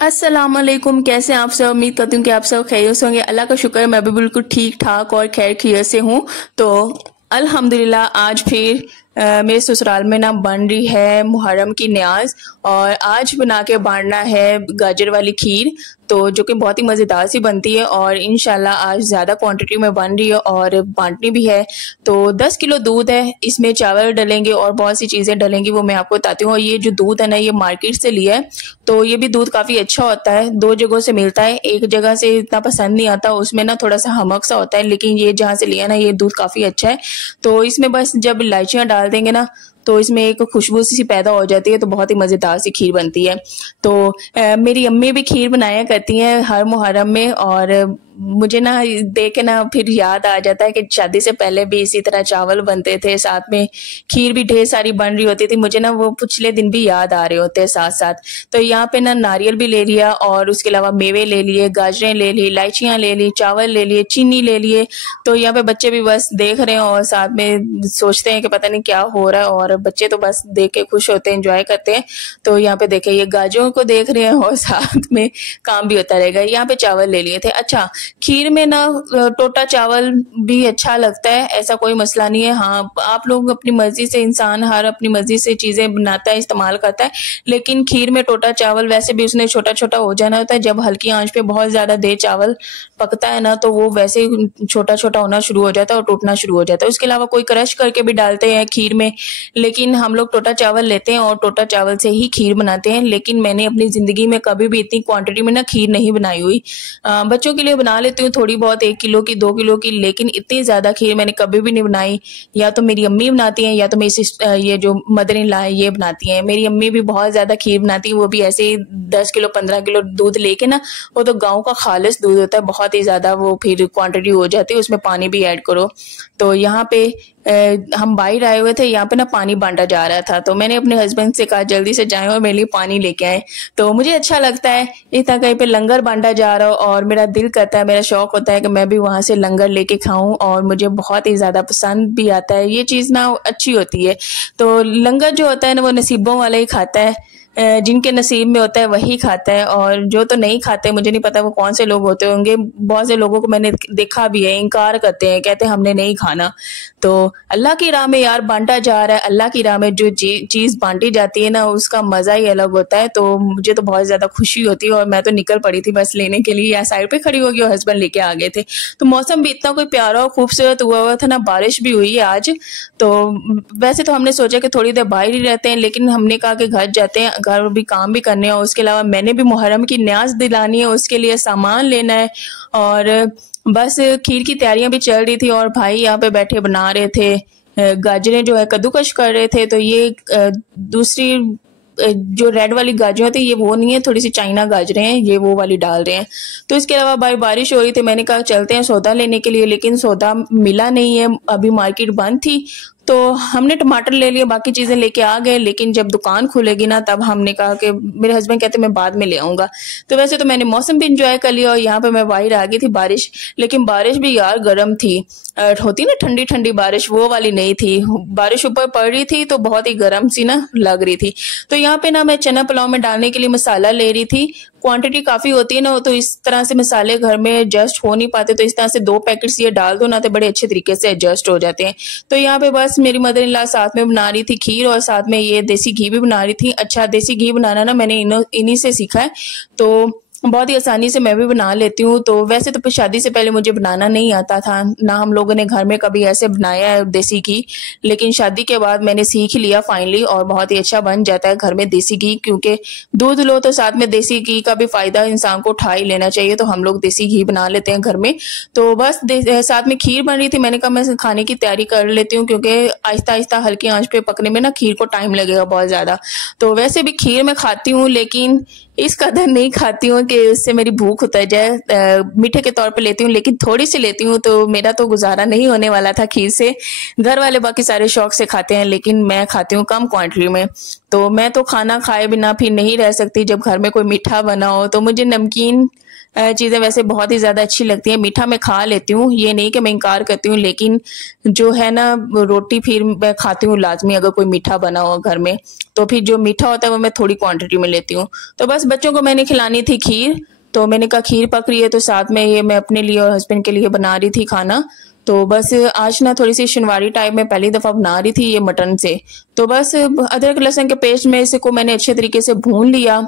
अस्सलाम वालेकुम। कैसे हैं आप सब? उम्मीद करती हूँ कि आप सब खैरियत से होंगे। अल्लाह का शुक्र है, मैं भी बिल्कुल ठीक ठाक और खैर खैरियत से हूँ। तो अल्हम्दुलिल्लाह आज फिर मेरे ससुराल में ना बन रही है मुहर्रम की न्याज, और आज बना के बांटना है गाजर वाली खीर, तो जो कि बहुत ही मज़ेदार सी बनती है और इंशाल्लाह आज ज़्यादा क्वांटिटी में बन रही है और बांटनी भी है। तो 10 किलो दूध है, इसमें चावल डलेंगे और बहुत सी चीज़ें डलेंगी, वो मैं आपको बताती हूँ। और ये जो दूध है ना, ये मार्केट से लिया है, तो ये भी दूध काफ़ी अच्छा होता है। दो जगहों से मिलता है, एक जगह से इतना पसंद नहीं आता, उसमें ना थोड़ा सा हमक सा होता है, लेकिन ये जहाँ से लिया ना, ये दूध काफ़ी अच्छा है। तो इसमें बस जब इलायचियाँ डाल देंगे ना, तो इसमें एक खुशबू सी पैदा हो जाती है, तो बहुत ही मज़ेदार सी खीर बनती है। तो मेरी अम्मी भी खीर बनाया करती हैं हर मुहर्रम में, और मुझे ना देख के ना फिर याद आ जाता है कि शादी से पहले भी इसी तरह चावल बनते थे, साथ में खीर भी ढेर सारी बन रही होती थी। मुझे ना वो पिछले दिन भी याद आ रहे होते हैं साथ साथ। तो यहाँ पे ना नारियल भी ले लिया, और उसके अलावा मेवे ले लिए, गाजरें ले ली, इलायचियाँ ले ली, चावल ले लिए, चीनी ले लिए। तो यहाँ पे बच्चे भी बस देख रहे हैं और साथ में सोचते हैं कि पता नहीं क्या हो रहा है, और बच्चे तो बस देख के खुश होते हैं, एंजॉय करते हैं। तो यहाँ पे देखे ये गाजरों को देख रहे हैं और साथ में काम भी होता रहेगा। यहाँ पे चावल ले लिए थे। अच्छा, खीर में ना टोटा चावल भी अच्छा लगता है, ऐसा कोई मसला नहीं है। हाँ, आप लोग अपनी मर्जी से, इंसान हर अपनी मर्जी से चीजें बनाता है, इस्तेमाल करता है, लेकिन खीर में टोटा चावल वैसे भी उसने छोटा छोटा हो जाना होता है। जब हल्की आंच पे बहुत ज्यादा देर चावल पकता है ना, तो वो वैसे ही छोटा छोटा होना शुरू हो जाता है और टूटना शुरू हो जाता है। उसके अलावा कोई क्रश करके भी डालते हैं खीर में, लेकिन हम लोग टोटा चावल लेते हैं और टोटा चावल से ही खीर बनाते हैं। लेकिन मैंने अपनी जिंदगी में कभी भी इतनी क्वांटिटी में ना खीर नहीं बनाई हुई। बच्चों के लिए बना लेती हूँ थोड़ी बहुत, 1 किलो की, 2 किलो की, लेकिन इतनी ज्यादा खीर मैंने कभी भी नहीं बनाई। या तो मेरी अम्मी बनाती हैं, या तो मेरी ये जो मदर इन लॉ है ये बनाती हैं। मेरी अम्मी भी बहुत ज्यादा खीर बनाती है, वो भी ऐसे ही 10 किलो 15 किलो दूध लेके ना, वो तो गाँव का खालिस दूध होता है, बहुत ही ज्यादा वो फिर क्वांटिटी हो जाती है, उसमें पानी भी ऐड करो। तो यहाँ पे हम बाहर आए हुए थे, यहाँ पे ना पानी बांटा जा रहा था, तो मैंने अपने हस्बैंड से कहा जल्दी से जाएं और मेरे लिए पानी लेके आए। तो मुझे अच्छा लगता है इतना कहीं पे लंगर बांटा जा रहा हो, और मेरा दिल करता है, मेरा शौक होता है कि मैं भी वहां से लंगर लेके खाऊं, और मुझे बहुत ही ज्यादा पसंद भी आता है। ये चीज ना अच्छी होती है। तो लंगर जो होता है ना, वो नसीबों वाला ही खाता है, जिनके नसीब में होता है वही खाता है, और जो तो नहीं खाते, मुझे नहीं पता वो कौन से लोग होते होंगे। बहुत से लोगों को मैंने देखा भी है, इनकार करते हैं, कहते हैं हमने नहीं खाना। तो अल्लाह की राह में यार बांटा जा रहा है, अल्लाह की राह में जो चीज बांटी जाती है ना, उसका मजा ही अलग होता है। तो मुझे तो बहुत ज्यादा खुशी होती है, और मैं तो निकल पड़ी थी बस लेने के लिए, या साइड पे खड़ी हो गई और हस्बैंड लेके आ गए थे। तो मौसम भी इतना कोई प्यारा और खूबसूरत हुआ था ना, बारिश भी हुई है आज। तो वैसे तो हमने सोचा कि थोड़ी देर बाहर ही रहते हैं, लेकिन हमने कहा कि घर जाते हैं, घर भी काम भी करने हैं, और उसके अलावा मैंने भी मुहर्रम की न्याज दिलानी है, उसके लिए सामान लेना है। और बस खीर की तैयारियां भी चल रही थी, और भाई यहाँ पे बैठे बना रहे थे, गाजरें जो है कद्दूकश कर रहे थे। तो ये दूसरी जो रेड वाली गाजरें थी, ये वो नहीं है, थोड़ी सी चाइना गाजरें हैं, ये वो वाली डाल रहे हैं। तो इसके अलावा भाई बारिश हो रही थी, मैंने कहा चलते हैं सौदा लेने के लिए, लेकिन सौदा मिला नहीं है, अभी मार्केट बंद थी। तो हमने टमाटर ले लिए, बाकी चीजें लेके आ गए, लेकिन जब दुकान खुलेगी ना, तब हमने कहा कि मेरे हस्बैंड कहते मैं बाद में ले आऊंगा। तो वैसे तो मैंने मौसम भी इंजॉय कर लिया, और यहाँ पे मैं बाहर आ गई थी बारिश, लेकिन बारिश भी यार गर्म थी। होती ना ठंडी ठंडी बारिश, वो वाली नहीं थी। बारिश ऊपर पड़ रही थी तो बहुत ही गर्म सी ना लग रही थी। तो यहाँ पे ना मैं चना पुलाव में डालने के लिए मसाला ले रही थी। क्वांटिटी काफी होती है ना, तो इस तरह से मसाले घर में एडजस्ट हो नहीं पाते, तो इस तरह से 2 पैकेट्स ये डाल दो ना, तो बड़े अच्छे तरीके से एडजस्ट हो जाते हैं। तो यहाँ पे बस मेरी मदर इन लॉ साथ में बना रही थी खीर, और साथ में ये देसी घी भी बना रही थी। अच्छा, देसी घी बनाना ना मैंने इन्हीं से सीखा है, तो बहुत ही आसानी से मैं भी बना लेती हूँ। तो वैसे तो शादी से पहले मुझे बनाना नहीं आता था, ना हम लोगों ने घर में कभी ऐसे बनाया है देसी घी, लेकिन शादी के बाद मैंने सीख लिया फाइनली, और बहुत ही अच्छा बन जाता है घर में देसी घी, क्योंकि दूध लो तो साथ में देसी घी का भी फायदा इंसान को उठा ही लेना चाहिए। तो हम लोग देसी घी बना लेते हैं घर में। तो बस साथ में खीर बन रही थी, मैंने कहा मैं खाने की तैयारी कर लेती हूँ, क्योंकि आहिस्ता आहिस्ता हल्की आंच पे पकने में ना खीर को टाइम लगेगा बहुत ज्यादा। तो वैसे भी खीर मैं खाती हूँ, लेकिन इस कदर नहीं खाती हूँ कि उससे मेरी भूख उतर जाए। मीठे के तौर पे लेती हूँ, लेकिन थोड़ी सी लेती हूँ, तो मेरा तो गुजारा नहीं होने वाला था खीर से। घर वाले बाकी सारे शौक से खाते हैं, लेकिन मैं खाती हूँ कम क्वांटिटी में। तो मैं तो खाना खाए बिना फिर नहीं रह सकती जब घर में कोई मीठा बना हो। तो मुझे नमकीन चीज़ें वैसे बहुत ही ज़्यादा अच्छी लगती हैं। मीठा मैं खा लेती हूँ, ये नहीं कि मैं इनकार करती हूँ, लेकिन जो है ना रोटी फिर मैं खाती हूँ लाजमी, अगर कोई मीठा बना हो घर में तो फिर जो मीठा होता है वो मैं थोड़ी क्वांटिटी में लेती हूँ। तो बस बच्चों को मैंने खिलानी थी खीर, तो मैंने कहा खीर पक रही है तो साथ में ये मैं अपने लिए और हस्बैंड के लिए बना रही थी खाना। तो बस आज ना थोड़ी सी शनिवारी टाइप में पहली दफ़ा बना रही थी ये मटन से। तो बस अदरक लहसुन के पेस्ट में इसे को मैंने अच्छे तरीके से भून लिया,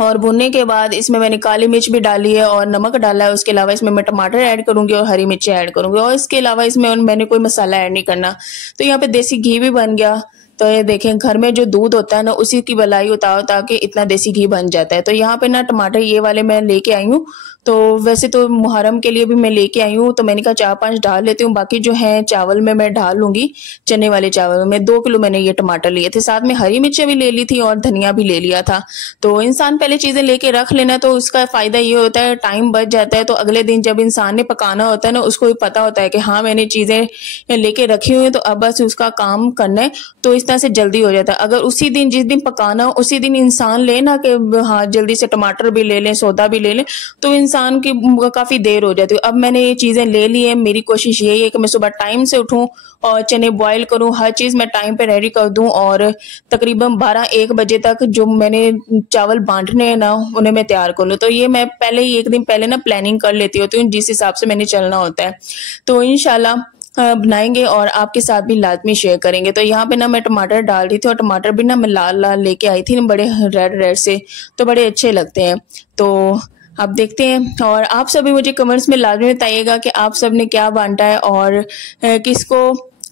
और भुनने के बाद इसमें मैंने काली मिर्च भी डाली है और नमक डाला है। उसके अलावा इसमें मैं टमाटर ऐड करूंगी और हरी मिर्ची ऐड करूंगी, और इसके अलावा इसमें मैंने कोई मसाला ऐड नहीं करना। तो यहाँ पे देसी घी भी बन गया। तो ये देखें, घर में जो दूध होता है ना उसी की बलाई उतार उतार के इतना देसी घी बन जाता है। तो यहाँ पे ना टमाटर ये वाले मैं लेके आई हूँ, तो वैसे तो मुहर्रम के लिए भी मैं लेके आई हूँ, तो मैंने कहा 4-5 डाल लेती हूँ, बाकी जो है चावल में मैं डाल लूंगी। चने वाले चावल में 2 किलो मैंने ये टमाटर लिए थे, साथ में हरी मिर्चें भी ले ली थी और धनिया भी ले लिया था। तो इंसान पहले चीजें लेके रख लेना, तो उसका फायदा ये होता है टाइम बच जाता है। तो अगले दिन जब इंसान ने पकाना होता है ना, उसको भी पता होता है कि हाँ मैंने चीजें लेके रखी हुई है, तो अब बस उसका काम करना है। तो इस तरह से जल्दी हो जाता है। अगर उसी दिन जिस दिन पकाना हो उसी दिन इंसान ले ना कि हाँ जल्दी से टमाटर भी ले लें, सौदा भी ले लें, तो इंसान की काफी देर हो जाती है। अब मैंने ये चीजें ले ली है। मेरी कोशिश यही है कि मैं सुबह टाइम से उठूं और चने बॉईल करूं, हर चीज मैं टाइम पे रेडी कर दूं, और तकरीबन 12-1 बजे तक जो मैंने चावल बांटने हैं ना उन्हें मैं तैयार कर लूं। तो ये मैं पहले ही एक दिन पहले ना प्लानिंग कर लेती होती हूँ जिस हिसाब से मैंने चलना होता है। तो इंशाल्लाह बनाएंगे और आपके साथ भी लाजमी शेयर करेंगे। तो यहाँ पे ना मैं टमाटर डाल रही थी, और टमाटर भी ना मैं लाल लाल लेके आई थी ना, बड़े रेड रेड से, तो बड़े अच्छे लगते हैं। तो आप देखते हैं, और आप सभी मुझे कमेंट्स में लाजमी बताइएगा कि आप सब ने क्या बांटा है और किसको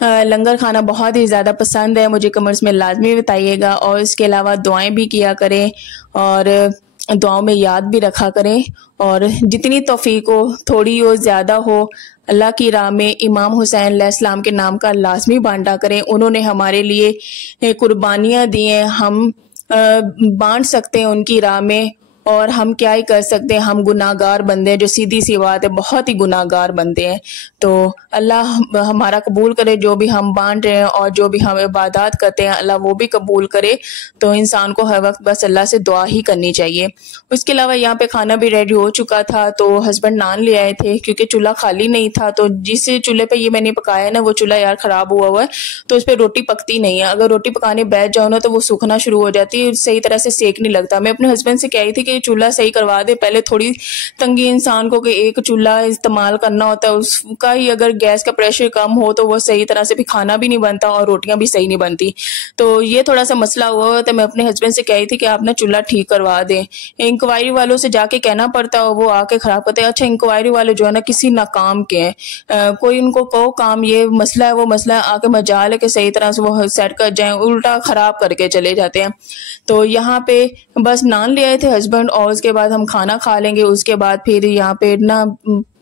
लंगर खाना बहुत ही ज़्यादा पसंद है। मुझे कमेंट्स में लाजमी बताइएगा, और इसके अलावा दुआएं भी किया करें और दुआओं में याद भी रखा करें, और जितनी तौफीक हो थोड़ी हो ज़्यादा हो अल्लाह की राह में इमाम हुसैन अलैहिस्सलाम के नाम का लाजमी बांटा करें। उन्होंने हमारे लिए कुर्बानियाँ दी हैं, हम बांट सकते हैं उनकी राह में, और हम क्या ही कर सकते हैं। हम गुनाहगार बंदे हैं, जो सीधी सी बात है, बहुत ही गुनाहगार बंदे हैं। तो अल्लाह हमारा कबूल करे जो भी हम बांट रहे हैं, और जो भी हम इबादत करते हैं अल्लाह वो भी कबूल करे। तो इंसान को हर वक्त बस अल्लाह से दुआ ही करनी चाहिए। उसके अलावा यहाँ पे खाना भी रेडी हो चुका था, तो हस्बैंड नान ले आए थे क्योंकि चूल्हा खाली नहीं था। तो जिस चूल्हे पे ये मैंने पकाया ना वो चूल्हा यार खराब हुआ है, तो उस पर रोटी पकती नहीं है। अगर रोटी पकाने बैठ जाओ ना तो वो सूखना शुरू हो जाती है, सही तरह से सेक नहीं लगता। मैं अपने हस्बैंड से कही थी कि चूल्हा सही करवा दे, पहले थोड़ी तंगी इंसान को कि एक चूल्हा इस्तेमाल करना होता है, उसका ही अगर गैस का प्रेशर कम हो तो वो सही तरह से भी खाना भी नहीं बनता और रोटियां भी सही नहीं बनती। तो ये थोड़ा सा मसला हुआ, तो मैं अपने हस्बैंड से कही थी कि आप ना चूल्हा ठीक करवा दें। इंक्वायरी वालों से जाके कहना पड़ता है, वो आके खराब करते हैं। अच्छा, इंक्वायरी वाले जो है ना किसी नाकाम के हैं, कोई उनको कहो काम ये मसला है वो मसला है, आके मजाल है कि सही तरह से वो सेट कर जाए, उल्टा खराब करके चले जाते हैं। तो यहाँ पे बस नान ले आए थे हस्बैंड, और उसके बाद हम खाना खा लेंगे। उसके बाद फिर यहाँ पे ना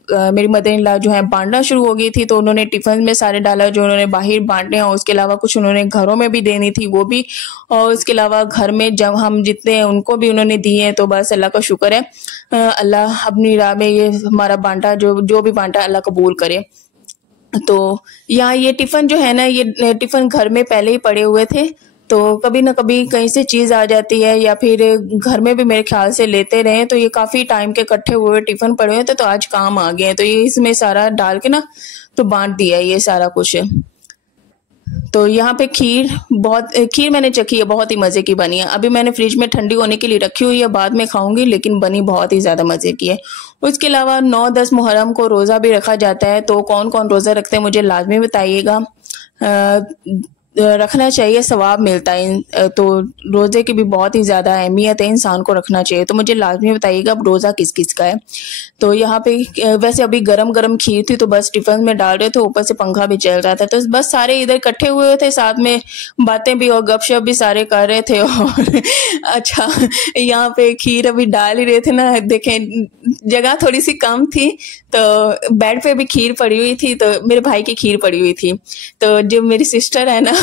मेरी मदर इन लॉ जो है बांटना शुरू हो गई थी, तो उन्होंने टिफिन में सारे डाला जो उन्होंने बाहर बांटने हैं, और उसके अलावा कुछ उन्होंने घरों में भी देनी थी वो भी, और उसके अलावा घर में जब हम जितने हैं उनको भी उन्होंने दिए हैं। तो बस अल्लाह का शुक्र है, अल्लाह अपनी राह में ये हमारा बांटा जो भी बांटा अल्लाह कबूल करे। तो यहाँ ये टिफिन जो है ना, ये टिफिन घर में पहले ही पड़े हुए थे, तो कभी ना कभी कहीं से चीज आ जाती है, या फिर घर में भी मेरे ख्याल से लेते रहे, तो ये काफी टाइम के इकट्ठे हुए टिफिन पड़े हुए थे, तो आज काम आ गए हैं। तो ये इसमें सारा डाल के ना तो बांट दिया ये सारा कुछ। तो यहाँ पे खीर मैंने चखी है, बहुत ही मजे की बनी है। अभी मैंने फ्रिज में ठंडी होने के लिए रखी हुई है, बाद में खाऊंगी, लेकिन बनी बहुत ही ज्यादा मजे की है। उसके अलावा 9-10 मुहर्रम को रोजा भी रखा जाता है, तो कौन कौन रोजा रखते हैं मुझे लाजमी बताइएगा। रखना चाहिए, सवाब मिलता है, तो रोजे की भी बहुत ही ज्यादा अहमियत है, इंसान को रखना चाहिए। तो मुझे लाजमी बताइएगा अब रोजा किस किस का है। तो यहाँ पे वैसे अभी गरम गरम खीर थी, तो बस टिफिन में डाल रहे थे, ऊपर से पंखा भी चल रहा था, तो बस सारे इधर इकट्ठे हुए थे, साथ में बातें भी और गपशप भी सारे कर रहे थे। और अच्छा, यहाँ पे खीर अभी डाल ही रहे थे ना, देखें जगह थोड़ी सी कम थी, तो बेड पे भी खीर पड़ी हुई थी, तो मेरे भाई की खीर पड़ी हुई थी। तो जो मेरी सिस्टर है ना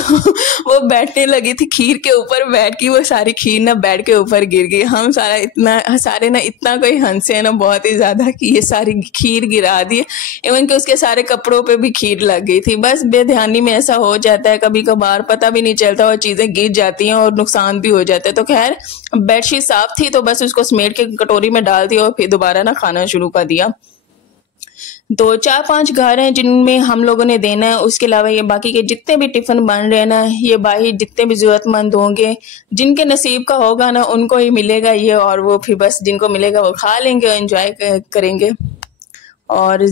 वो बैठने लगी थी खीर के ऊपर, बैठ की वो सारी खीर ना बेड के ऊपर गिर गई। हम सारे ना इतना कोई हंसे ना बहुत ही ज़्यादा कि ये सारी खीर गिरा दी, इवन कि उसके सारे कपड़ों पे भी खीर लग गई थी। बस बेध्यानी में ऐसा हो जाता है कभी कभार, पता भी नहीं चलता और चीज़ें गिर जाती हैं और नुकसान भी हो जाता है। तो खैर बेडशीट साफ थी तो बस उसको समेट के कटोरी में डाल दिया और फिर दोबारा ना खाना शुरू कर दिया। तो 4-5 घर हैं जिनमें हम लोगों ने देना है। उसके अलावा ये बाकी के जितने भी टिफिन बन रहे हैं ना, ये बाही जितने भी जरूरतमंद होंगे, जिनके नसीब का होगा ना उनको ही मिलेगा ये, और वो फिर बस जिनको मिलेगा वो खा लेंगे और एंजॉय करेंगे। और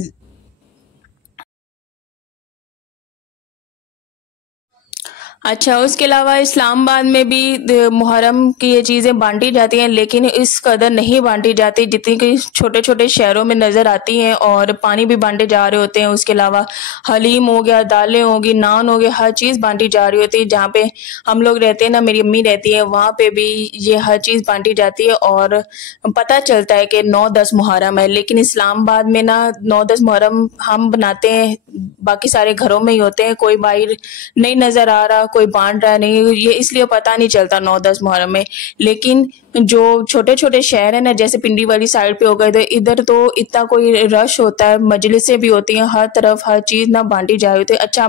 अच्छा, उसके अलावा इस्लामाबाद में भी मुहर्रम की ये चीज़ें बांटी जाती हैं, लेकिन इस कदर नहीं बांटी जाती जितनी कि छोटे छोटे शहरों में नज़र आती हैं। और पानी भी बांटे जा रहे होते हैं। उसके अलावा हलीम हो गया, दालें होगी, नान हो गया, हर चीज़ बांटी जा रही होती है। जहाँ पे हम लोग रहते हैं ना, मेरी अम्मी रहती है, वहाँ पे भी ये हर चीज़ बांटी जाती है। और पता चलता है कि 9-10 मुहर्रम है, लेकिन इस्लामाबाद में ना 9-10 मुहर्रम हम बनाते हैं, बाकी सारे घरों में ही होते हैं। कोई बाहर नहीं नज़र आ रहा, कोई बांट रहा नहीं, ये इसलिए पता नहीं चलता 9-10 मुहर्रम में। लेकिन जो छोटे छोटे शहर है ना, जैसे पिंडी वाली साइड पे हो गए, तो इधर तो इतना कोई रश होता है, मजलिसें भी होती हैं, हर तरफ हर चीज़ ना बांटी जा रही होती है। अच्छा,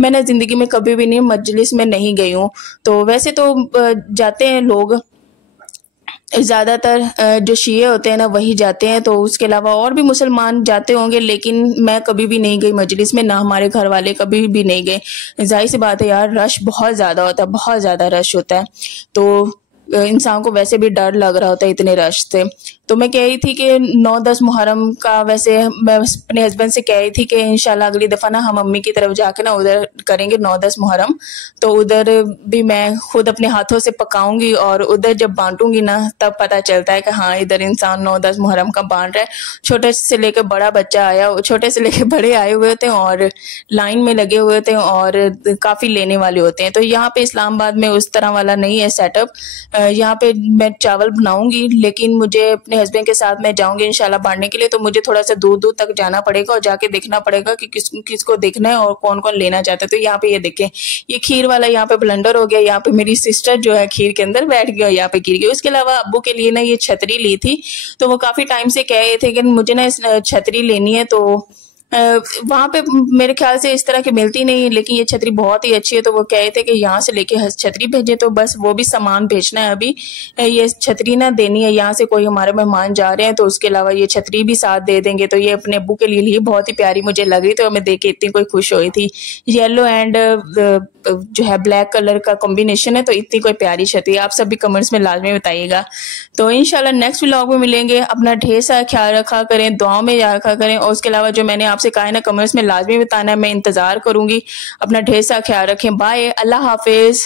मैंने ज़िंदगी में कभी भी नहीं मजलिस में नहीं गई हूँ। तो वैसे तो जाते हैं लोग, ज़्यादातर जो शिये होते हैं ना वही जाते हैं। तो उसके अलावा और भी मुसलमान जाते होंगे, लेकिन मैं कभी भी नहीं गई मजलिस में, ना हमारे घर वाले कभी भी नहीं गए। जाहिर सी बात है यार, रश बहुत ज़्यादा होता है, बहुत ज़्यादा रश होता है। तो इंसान को वैसे भी डर लग रहा होता है इतने रश से। तो मैं कह रही थी कि 9-10 मुहर्रम का, वैसे मैं अपने हस्बैंड से कह रही थी कि इंशाल्लाह अगली दफ़ा ना हम अम्मी की तरफ जाके ना उधर करेंगे 9-10 मुहर्रम। तो उधर भी मैं खुद अपने हाथों से पकाऊंगी और उधर जब बांटूंगी ना तब पता चलता है कि हाँ, इधर इंसान 9-10 मुहर्रम का बांट रहा है। छोटे से लेकर बड़ा बच्चा आया, छोटे से लेकर बड़े आए हुए होते हैं और लाइन में लगे हुए होते हैं और काफ़ी लेने वाले होते हैं। तो यहाँ पे इस्लामाबाद में उस तरह वाला नहीं है सेटअप। यहाँ पे मैं चावल बनाऊंगी, लेकिन मुझे अपने हस्बैंड के साथ मैं जाऊंगी इंशाल्लाह बांटने के लिए। तो मुझे थोड़ा सा दूर दूर तक जाना पड़ेगा और जाके देखना पड़ेगा कि किसको देखना है और कौन कौन लेना चाहता है। तो यहाँ पे ये देखें, ये खीर वाला यहाँ पे ब्लेंडर हो गया, यहाँ पे मेरी सिस्टर जो है खीर के अंदर बैठ गई और यहाँ पे गिर गई। उसके अलावा अब्बू के लिए ना ये छतरी ली थी, तो वो काफी टाइम से कह रहे थे कि मुझे ना छतरी लेनी है। तो वहां पे मेरे ख्याल से इस तरह की मिलती नहीं, लेकिन ये छतरी बहुत ही अच्छी है। तो वो कह रहे थे कि यहाँ से लेके छतरी भेजे, तो बस वो भी सामान भेजना है अभी। ये छतरी ना देनी है, यहाँ से कोई हमारे मेहमान जा रहे हैं तो उसके अलावा ये छतरी भी साथ दे देंगे। तो ये अपने अब्बू के लिए बहुत ही प्यारी मुझे लग रही थी और मैं देख के इतनी कोई खुश हुई थी। येलो एंड जो है ब्लैक कलर का कॉम्बिनेशन है, तो इतनी कोई प्यारी छतरी। आप सब भी कमेंट्स में लाजमी बताइएगा। तो इंशाल्लाह नेक्स्ट व्लॉग में मिलेंगे। अपना ढेर सारा ख्याल रखा करें, दुआओं में याद रखा करें। और उसके अलावा जो मैंने आपसे कहा है ना, कमेंट्स में लाजमी बताना है, मैं इंतजार करूंगी। अपना ढेर सारा ख्याल रखें। बाय, अल्लाह हाफिज।